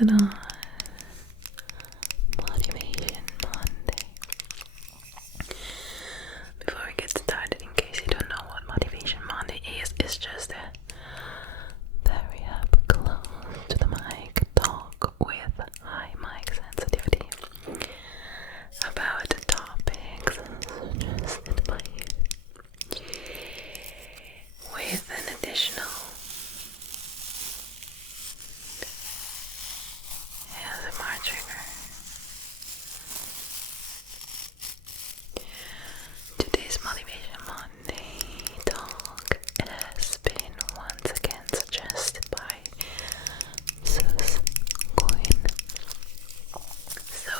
started on Motivation Monday. Before we get started, in case you don't know what Motivation Monday is, it's just a very up close to the mic talk with high mic sensitivity about topics suggested by you, with an additional ASMR trigger. Today's Motivation Monday talk has been once again suggested by Sus Queen. So,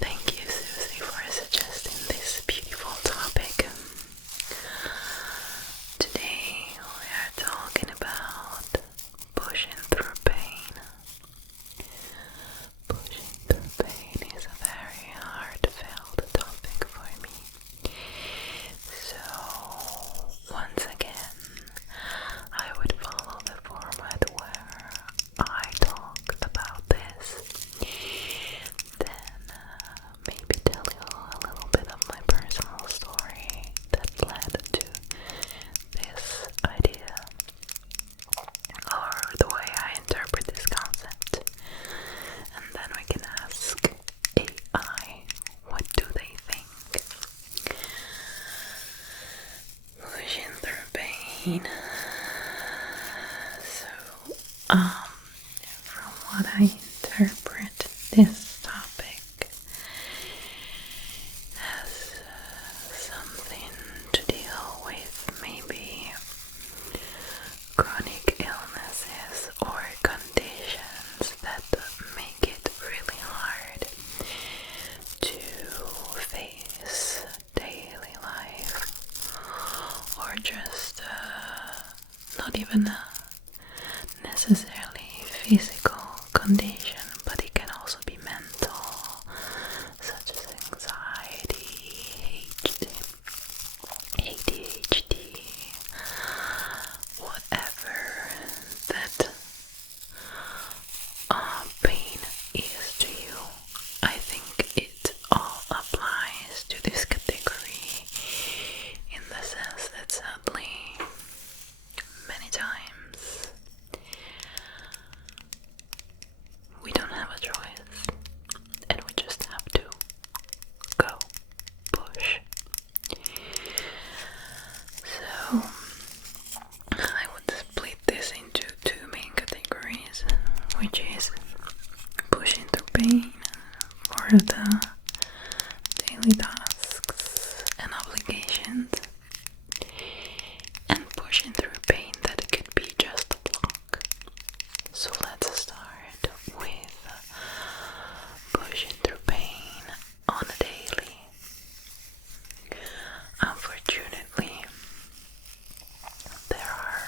thank you, Susie, for suggesting this beautiful topic. Today we are talking about pushing through pain. Pushing through pain is a very heartfelt topic for me. So, once again, I would follow the format where I talk about this, then maybe tell you a little bit of my personal story that led to this idea, or the way I interpret this concept, and then we can ask AI, what do they think? Pushing through pain. So, from what I interpret, this topic has something to deal with maybe chronic illnesses or conditions that make it really hard to face daily life, or just not even a necessarily physical condition, but it can also be mental, such as anxiety, ADHD, whatever that pain is to you. I think it all applies to this category, in the sense that sadly many times we don't have a choice, and we just have to go push. So I would split this into two main categories, which is pushing through pain for the daily tasks and obligations, and pushing through pain that could be just a block. So let's start with pushing through pain on a daily. Unfortunately, there are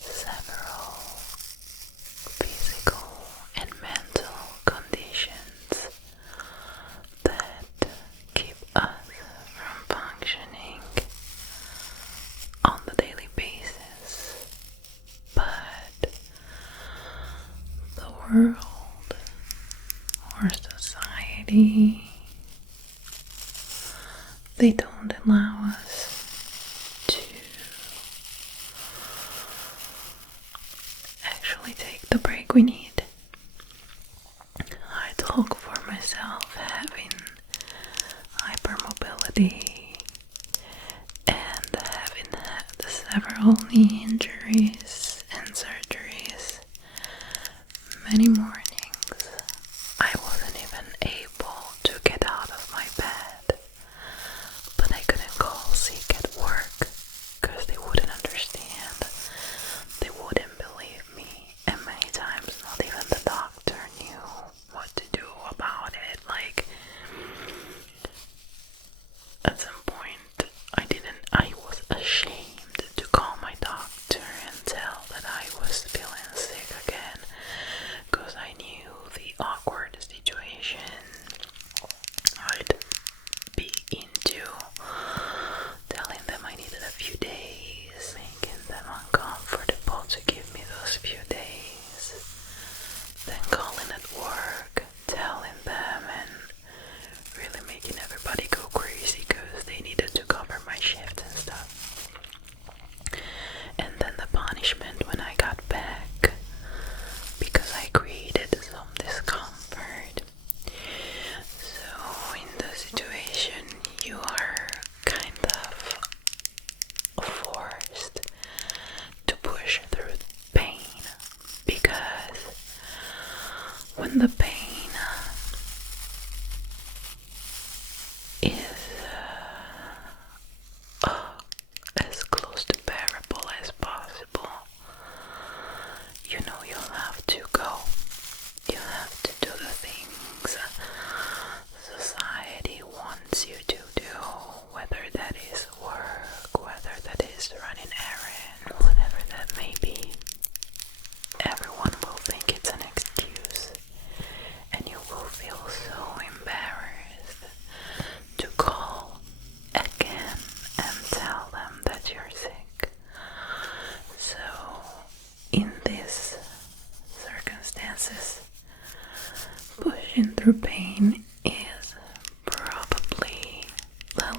several physical and mental conditions that keep us from functioning on the daily basis, but the world or society, they don't allow us to actually take the break we need. I talk for myself, having hypermobility and having had several knee injuries and surgeries. Many mornings I wasn't even able to get out of my bed, but I couldn't call sick at work because they wouldn't understand. They wouldn't believe me, and many times not even the doctor knew what to do about it. Like, at some point I was ashamed to call my doctor and tell that I was feeling sick again, because I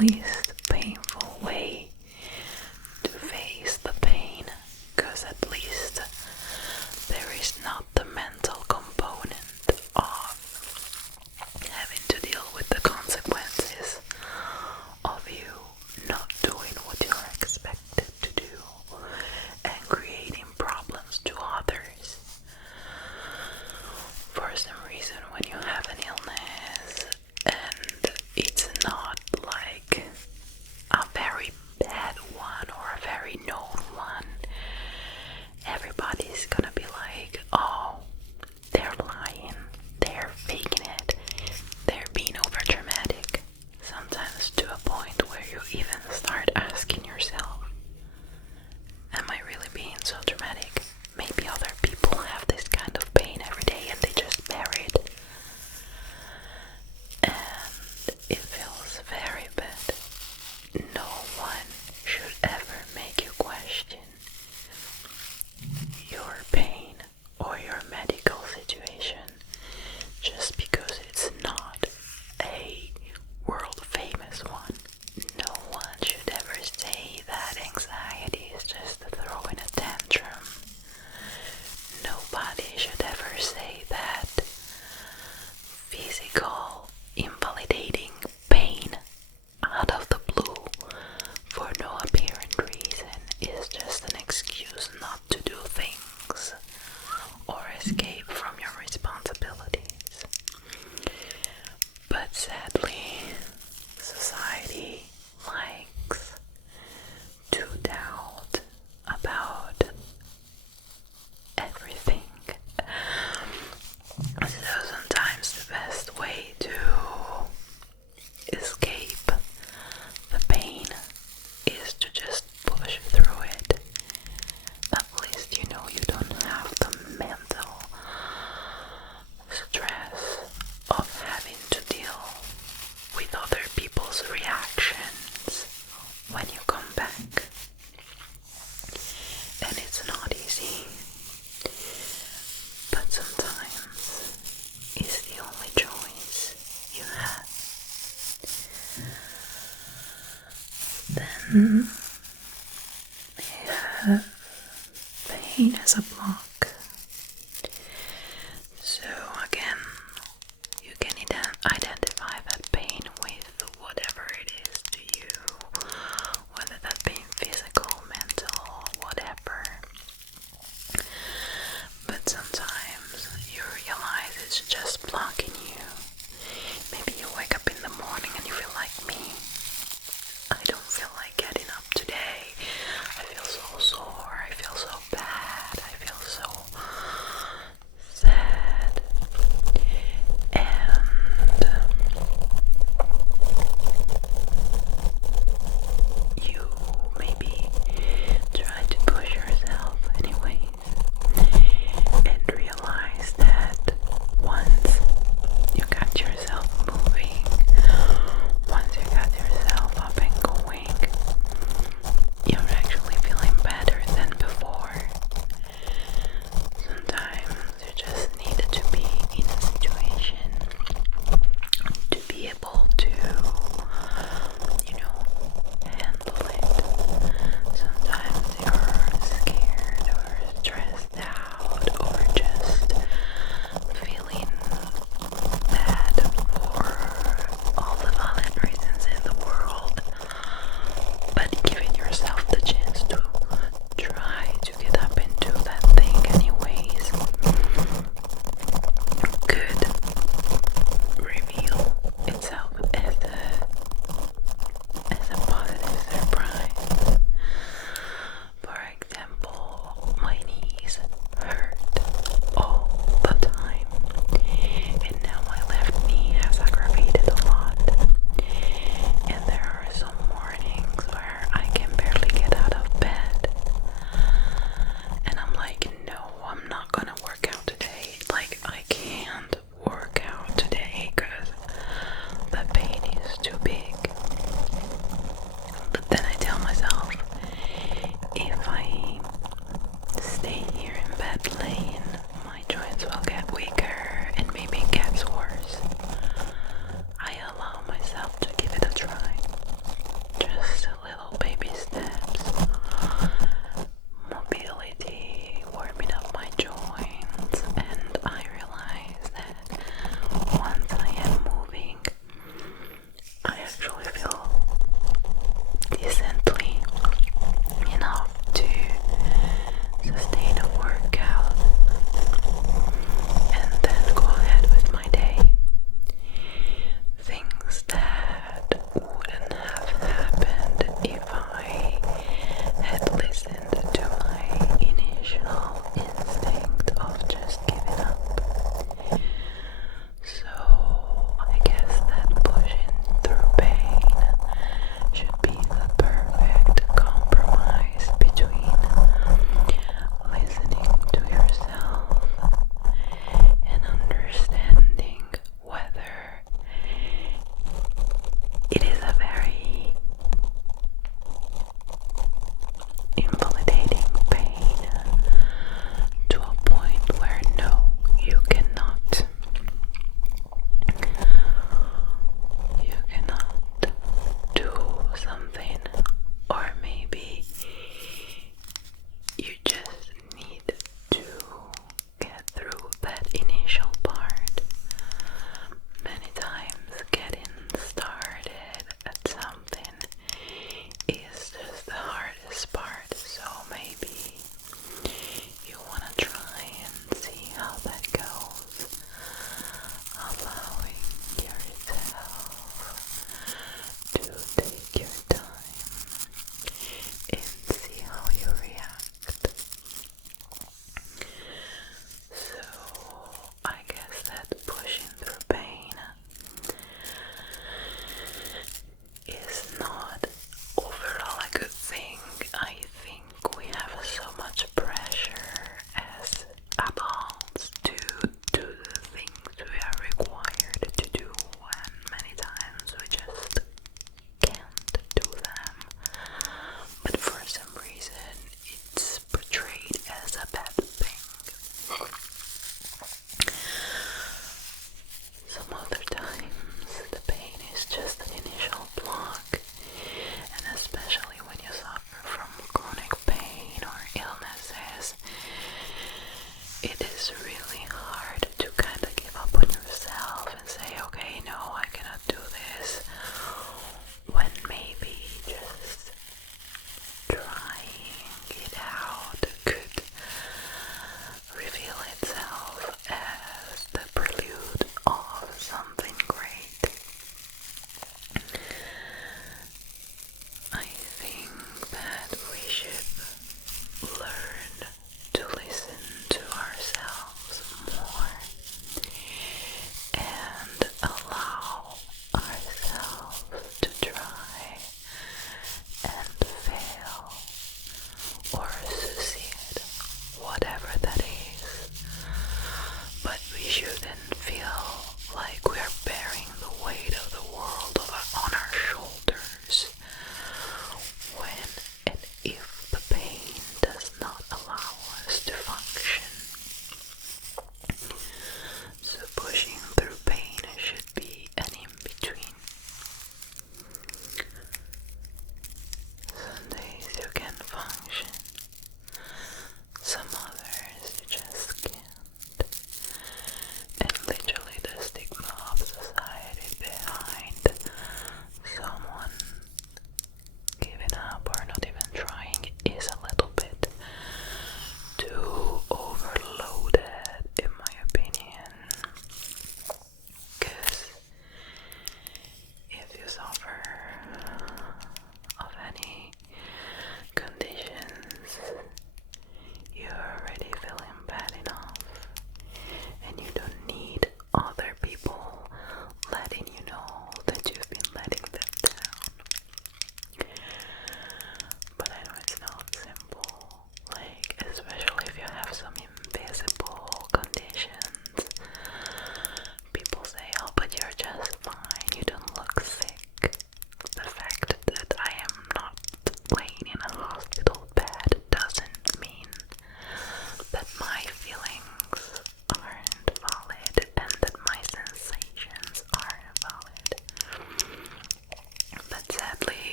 least painful way to face the pain, because at least there is not the mental component of having to deal with the consequences of you not doing what you're expected to do and creating problems to others. For some reason, when you have an illness and it's not like a very bad one or a very known one, everybody's gonna be like, oh, they're lying, they're faking it, they're being over dramatic. Sometimes to a point where you even start asking yourself, am I really being so dramatic? Maybe other people have this kind of pain every day and they just bear it. And it feels very bad. No one should ever make you question your pain or your medical situation just because it's not a world famous one. No one should ever say that anxiety is just throwing a tantrum. Nobody should ever say that physical invalidating pain out of the blue for no apparent reason is just an excuse not to do things or escape from your responsibilities. But sadly, society likes to doubt about everything. So sometimes the best way to escape the pain is to just push through it. At least you know you don't have the mental stress of having to deal with other people's reactions when you come back. And it's not easy, but sometimes it's the only choice you have. Then you have pain as a block. So again, you can identify that pain with whatever it is to you, whether that being physical, mental, whatever. But sometimes you realize it's just blocking you. Maybe you wake up in the morning and you feel like me. I don't feel like getting up today. I feel so sore. I feel so bad. I feel so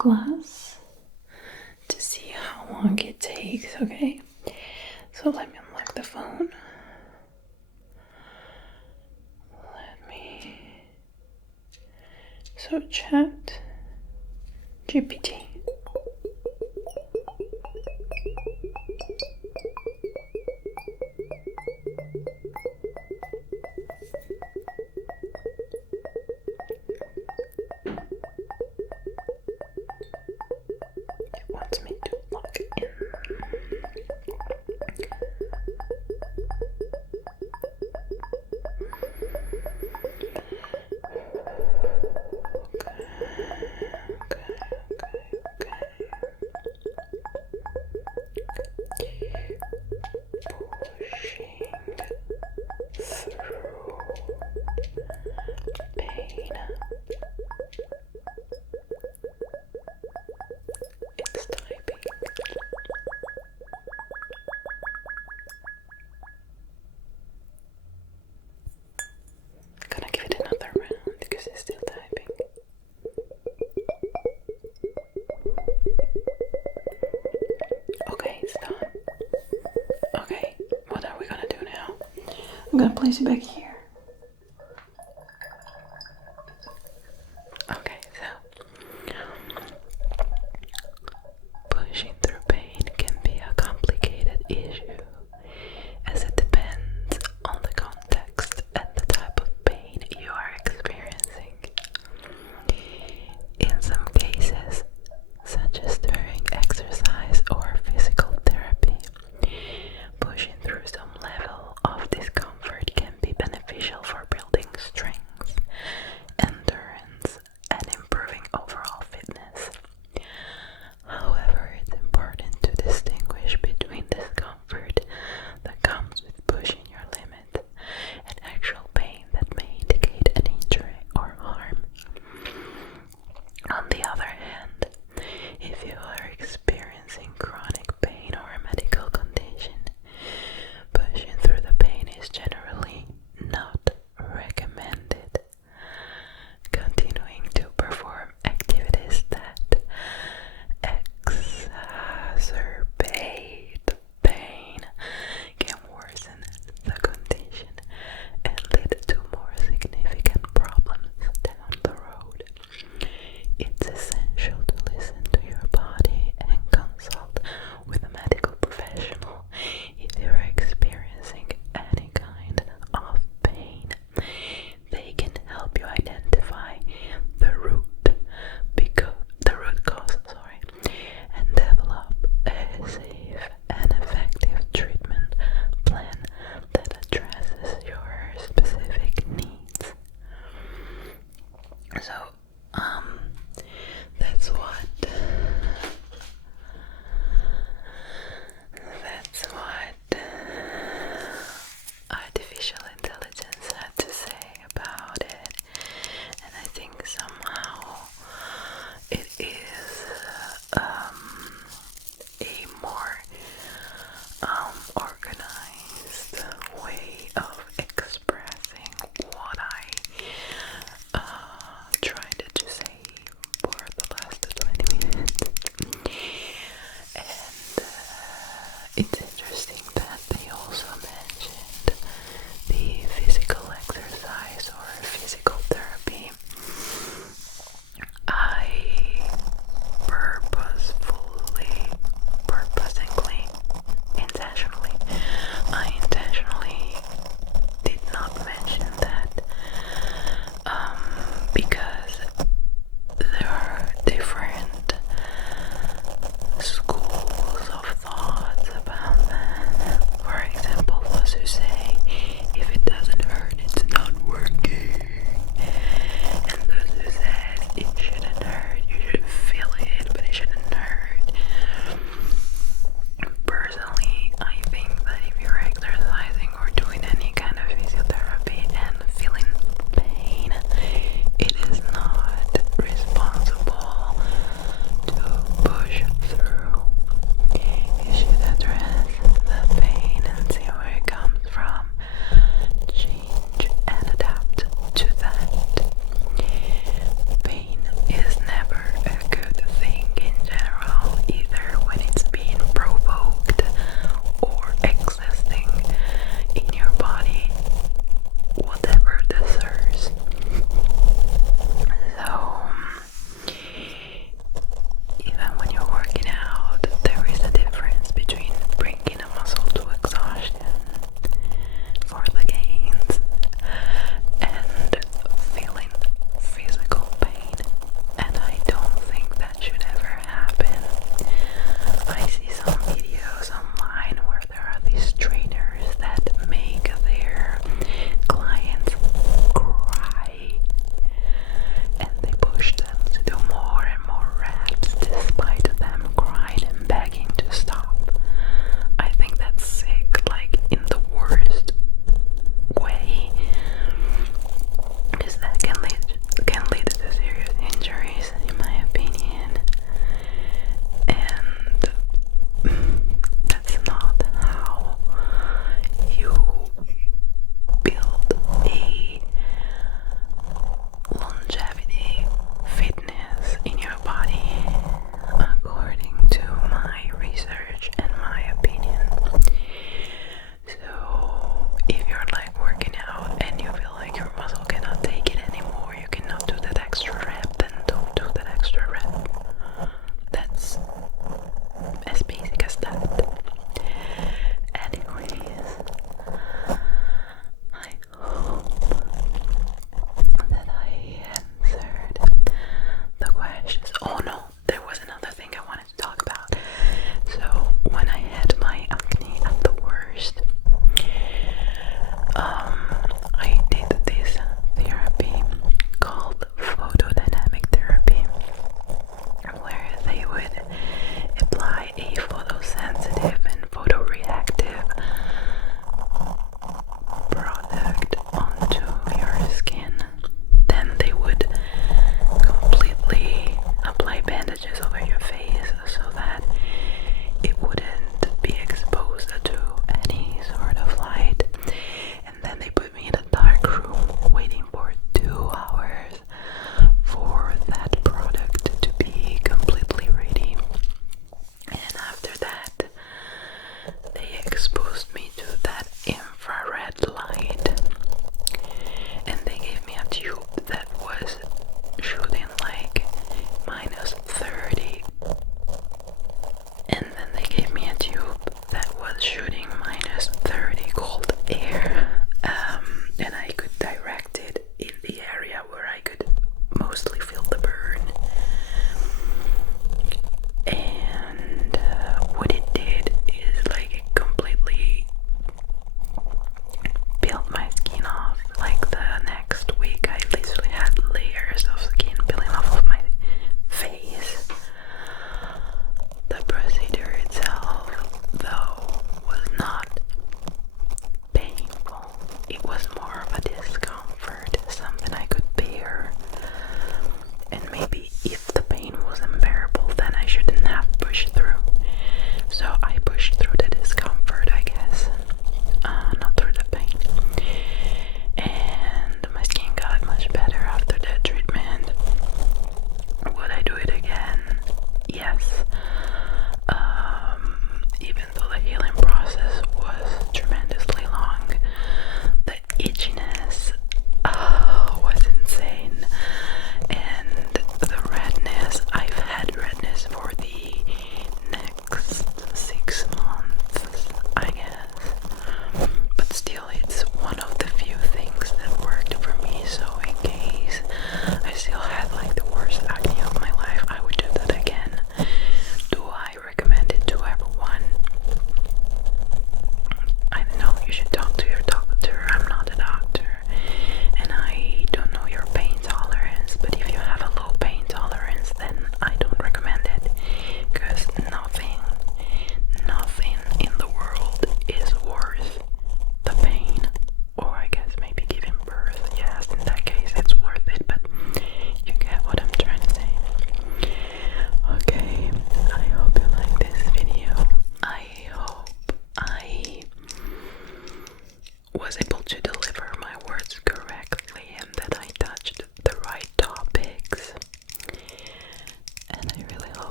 hourglass to see how long it takes, okay? So let me unlock the phone. So chat GPT. It wants me to log in. It's typing. Gonna give it another round because it's still typing. Okay, it's done. Okay, what are we gonna do now? I'm gonna place it back here. Okay, so pushing through pain can be a complicated issue as it depends on the context and the type of pain you are experiencing. In some cases, such as during exercise or physical therapy, pushing through some level of discomfort can be beneficial.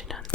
you know,